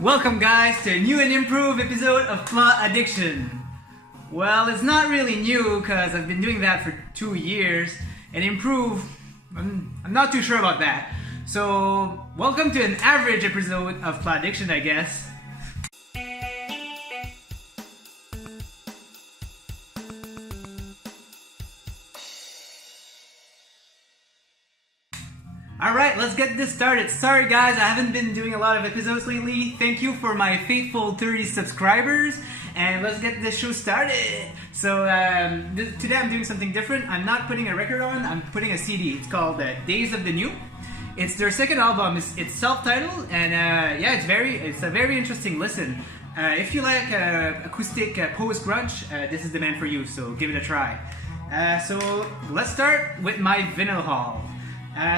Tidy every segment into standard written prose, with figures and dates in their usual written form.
Welcome guys to a new and improved episode of Plot Addiction. Well, it's not really new because I've been doing that for 2 years, and improve, I'm not too sure about that. So, welcome to an average episode of Plot Addiction, I guess. Alright, let's get this started. Sorry guys, I haven't been doing a lot of episodes lately. Thank you for my faithful 30 subscribers, and let's get this show started. So today I'm doing something different. I'm not putting a record on, I'm putting a CD. It's called Days of the New. It's their second album. It's self-titled, and yeah, it's a very interesting listen. If you like acoustic post-grunge, this is the man for you, so give it a try. So let's start with my vinyl haul.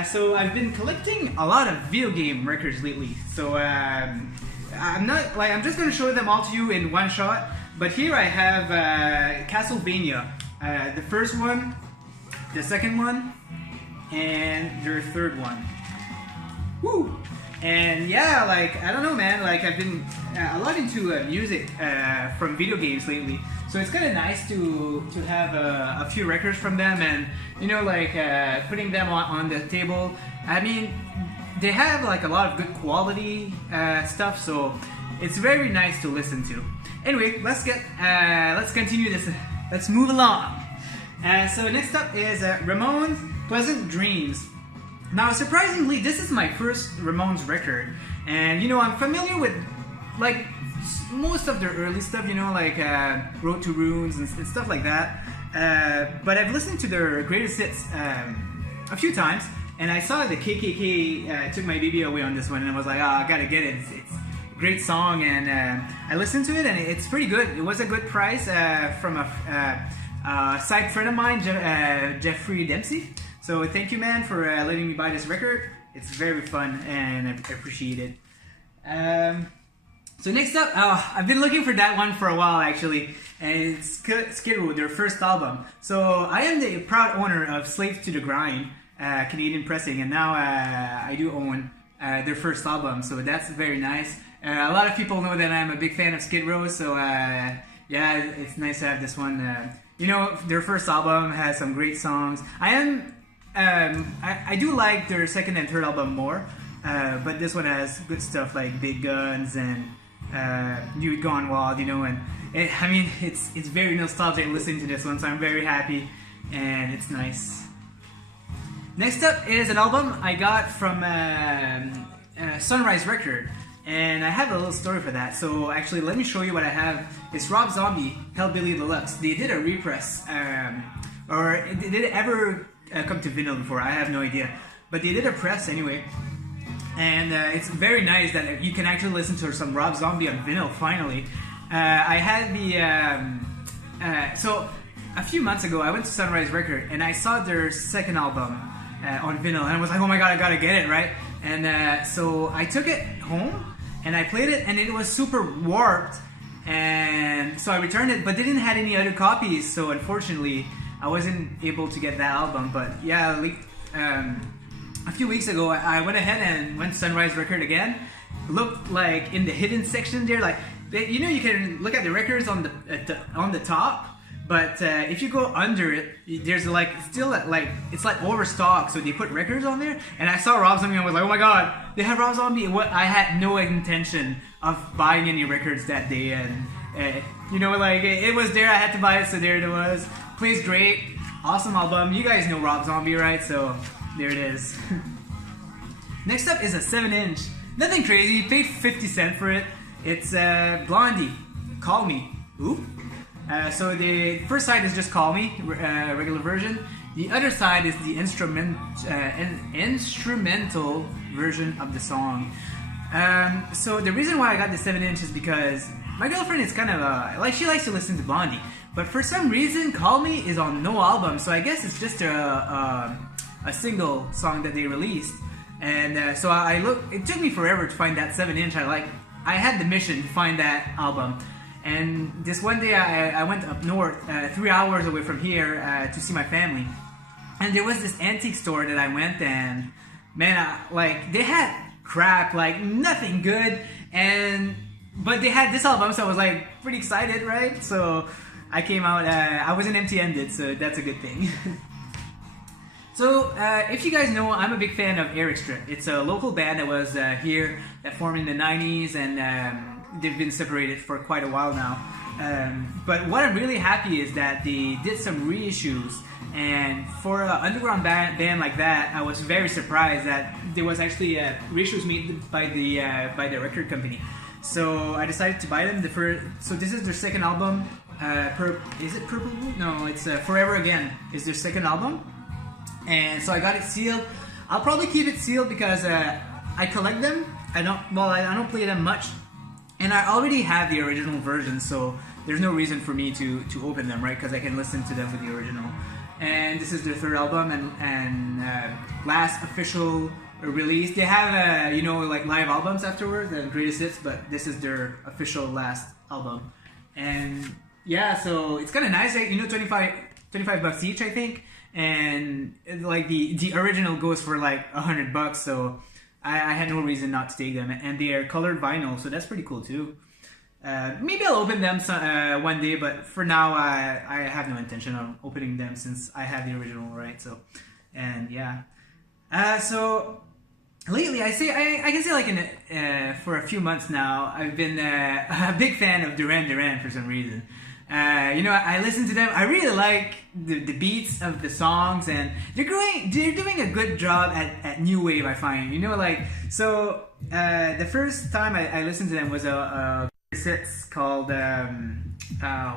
So I've been collecting a lot of video game records lately. So I'm just gonna show them all to you in one shot. But here I have Castlevania, the first one, the second one, and their third one. Woo! And yeah, I don't know, man. I've been a lot into music from video games lately. So it's kind of nice to have a few records from them, and putting them on the table. I mean, they have a lot of good quality stuff, so it's very nice to listen to. Anyway, let's continue this. Let's move along. So next up is Ramones' Pleasant Dreams. Now, surprisingly, this is my first Ramones record, and I'm familiar with most of their early stuff, Road to Ruins and stuff like that. But I've listened to their greatest hits a few times, and I saw the KKK Took My Baby Away on this one, and I was like, oh, I gotta get it. It's a great song, and I listened to it, and it's pretty good. It was a good price from a side friend of mine, Jeffrey Dempsey. So thank you, man, for letting me buy this record. It's very fun, and I appreciate it. So next up, I've been looking for that one for a while actually, and it's Skid Row, their first album. So I am the proud owner of Slave to the Grind, Canadian pressing, and now I do own their first album, so that's very nice. A lot of people know that I'm a big fan of Skid Row, so yeah, it's nice to have this one. Their first album has some great songs. I do like their second and third album more, but this one has good stuff like Big Guns and You'd Gone Wild, and it's very nostalgic listening to this one, so I'm very happy, and it's nice. Next up is an album I got from Sunrise Record, and I have a little story for that. So actually, let me show you what I have. It's Rob Zombie, Hellbilly Deluxe. They did a repress, or did it ever come to vinyl before? I have no idea, but they did a press anyway. And it's very nice that you can actually listen to some Rob Zombie on vinyl, finally. I had so a few months ago, I went to Sunrise Record, and I saw their second album on vinyl, and I was like, oh my god, I gotta get it, right? And so I took it home, and I played it, and it was super warped, and so I returned it, but they didn't have any other copies, so unfortunately, I wasn't able to get that album. But yeah, a few weeks ago, I went ahead and went to Sunrise Record again. Looked in the hidden section there, you can look at the records on the top, but if you go under it, there's still it's overstock, so they put records on there. And I saw Rob Zombie, and I was like, oh my god, they have Rob Zombie. I had no intention of buying any records that day, and it was there. I had to buy it, so there it was. Plays great, awesome album. You guys know Rob Zombie, right? So there it is. Next up is a 7-inch. Nothing crazy, paid 50 cents for it. It's Blondie, Call Me. Ooh. So the first side is just Call Me, regular version. The other side is the instrumental version of the song. So the reason why I got the 7-inch is because my girlfriend is kind of she likes to listen to Blondie, but for some reason Call Me is on no album, so I guess it's just a single song that they released. And so it took me forever to find that 7-inch. I had the mission to find that album, and this one day I went up north, 3 hours away from here, to see my family, and there was this antique store that I went, and man, they had crap, nothing good. But they had this album, so I was like pretty excited, right? So I came out. I wasn't empty-handed, so that's a good thing. So, if you guys know, I'm a big fan of Eric Strip. It's a local band that was here, that formed in the 90s, and they've been separated for quite a while now. But what I'm really happy is that they did some reissues, and for an underground band like that, I was very surprised that there was actually reissues made by the record company. So I decided to buy them. So this is their second album. Is it Purple Moon? No, it's Forever Again is their second album. And so I got it sealed. I'll probably keep it sealed because I collect them. I don't play them much, and I already have the original version, so there's no reason for me to open them, right? Because I can listen to them with the original. And this is their third album and last official release. They have like live albums afterwards and greatest hits, but this is their official last album. And yeah, so it's kind of nice, right? 25 bucks each, I think. And like the original goes for like $100, so I had no reason not to take them. And they are colored vinyl, so that's pretty cool too. Maybe I'll open them one day, but for now I have no intention of opening them since I have the original, right? So, and yeah. So lately, I can say like for a few months now, I've been a big fan of Duran Duran for some reason. I listen to them. I really like the beats of the songs, and they're doing a good job at new wave, I find. So the first time I listened to them was a sets called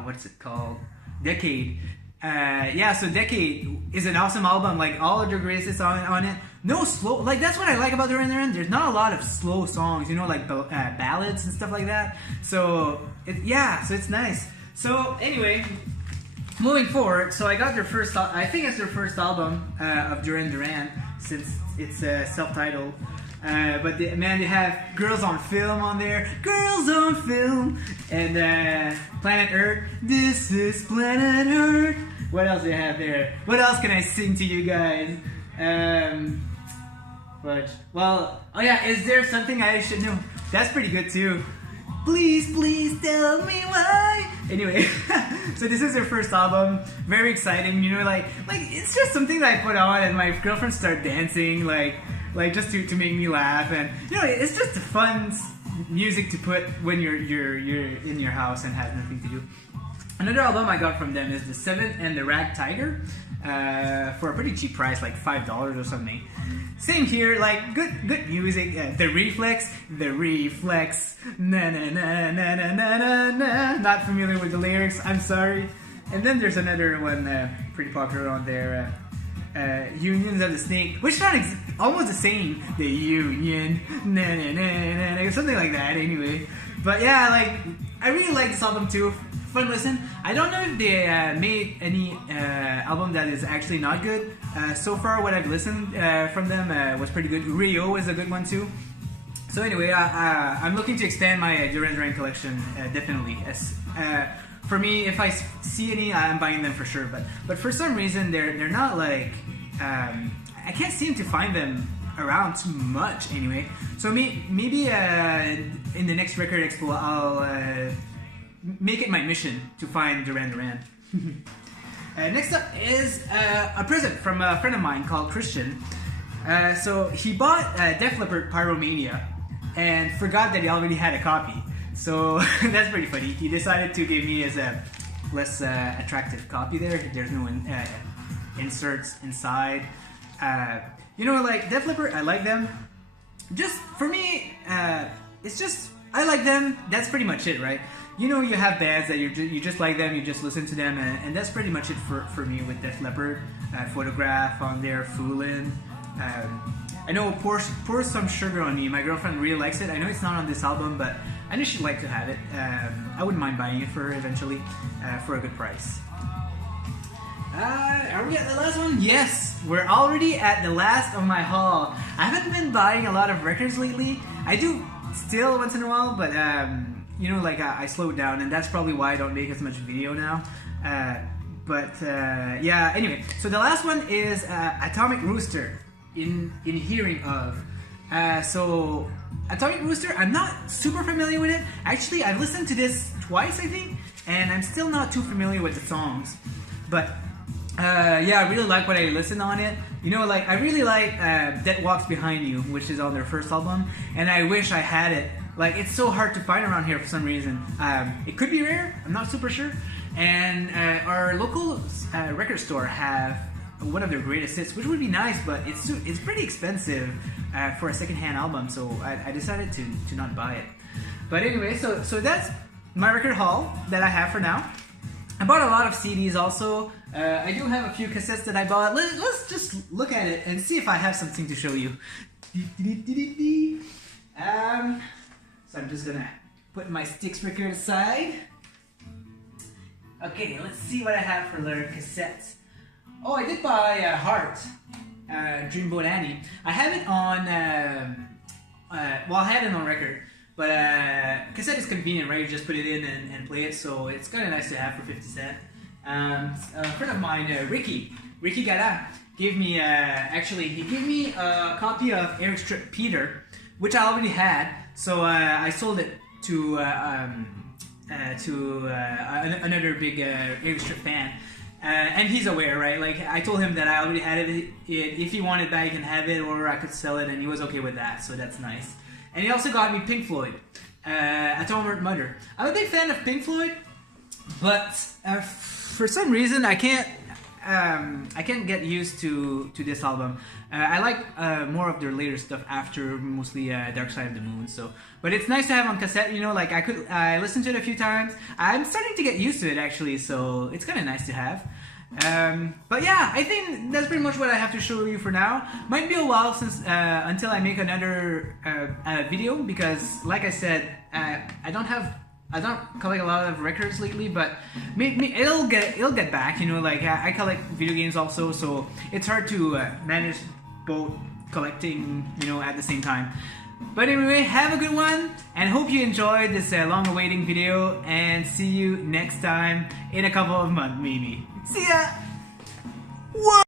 what's it called? Decade. So Decade is an awesome album. Like all of their greatest hits on it. No slow. Like that's what I like about Duran Duran. There's not a lot of slow songs. Like ballads and stuff like that. So it's nice. So anyway, moving forward, so I got their first. I think it's their first album of Duran Duran since it's self-titled. But they have Girls on Film on there, Girls on Film, and Planet Earth. This is Planet Earth. What else do they have there? What else can I sing to you guys? Is there something I should know? That's pretty good too. Please tell me why. Anyway, so this is their first album. Very exciting. Like it's just something that I put on and my girlfriend started dancing, like just to make me laugh, and it's just a fun music to put when you're in your house and have nothing to do. Another album I got from them is The Seventh and the Rag Tiger, for a pretty cheap price, like $5 or something. Same here, like good music. The Reflex, na na na na na na na. Not familiar with the lyrics, I'm sorry. And then there's another one pretty popular on there, Unions of the Snake, which sounds almost the same. The Union, na na na na, something like that. Anyway, but yeah, like I really like this album too. Fun listen. I don't know if they made any album that is actually not good. So far, what I've listened from them was pretty good. Rio is a good one too. So anyway, I'm looking to expand my Duran Duran collection definitely. For me, if I see any, I'm buying them for sure. But for some reason, they're not like I can't seem to find them around too much anyway. So maybe in the next Record Expo, I'll make it my mission to find Duran Duran. Next up is a present from a friend of mine called Christian. So he bought Def Leppard Pyromania and forgot that he already had a copy. So that's pretty funny. He decided to give me as a less attractive copy there. There's no inserts inside. Like Def Leppard, I like them. Just for me, it's just I like them. That's pretty much it, right? You have bands that you just like them, you just listen to them, and that's pretty much it for me with Def Leppard. Photograph on there, Foolin'. I know Pour Some Sugar on Me. My girlfriend really likes it. I know it's not on this album, but I know she'd like to have it. I wouldn't mind buying it for her eventually for a good price. Are we at the last one? Yes, we're already at the last of my haul. I haven't been buying a lot of records lately. I do still once in a while, but I slowed down, and that's probably why I don't make as much video now. Anyway, so the last one is Atomic Rooster, in hearing of. So Atomic Rooster, I'm not super familiar with it. Actually, I've listened to this twice, I think, and I'm still not too familiar with the songs. But yeah, I really like what I listened on it. You know, like I really like That Walks Behind You, which is on their first album, and I wish I had it. Like, it's so hard to find around here for some reason. It could be rare, I'm not super sure. And our local record store have one of their greatest hits, which would be nice, but it's pretty expensive for a secondhand album, so I decided to not buy it. But anyway, so that's my record haul that I have for now. I bought a lot of CDs also. I do have a few cassettes that I bought. Let's just look at it and see if I have something to show you. So I'm just gonna put my Styx record aside. Okay, let's see what I have for their cassettes. Oh, I did buy Heart, Dreamboat Annie. I have it on, well, I had it on record, but cassette is convenient, right? You just put it in and play it, so it's kind of nice to have for 50 cents. A friend of mine, Ricky Gara, gave me, actually, he gave me a copy of Eric Strip Peter, which I already had, so I sold it to another big Eric Strip fan. And he's aware, right? Like, I told him that I already had it. If he wanted that, he can have it, or I could sell it, and he was okay with that, so that's nice. And he also got me Pink Floyd, Atomic Mother. I'm a big fan of Pink Floyd, but for some reason I can't get used to this album. I like more of their later stuff after, mostly Dark Side of the Moon. So, but it's nice to have on cassette. You know, like I listened to it a few times. I'm starting to get used to it actually, so it's kind of nice to have. But yeah, I think that's pretty much what I have to show you for now. Might be a while since until I make another video, because, like I said, I don't collect a lot of records lately, but maybe it'll get back. You know, like I collect video games also, so it's hard to manage both collecting, you know, at the same time. But anyway, have a good one, and hope you enjoyed this long-awaiting video, and see you next time in a couple of months, maybe. See ya! Whoa!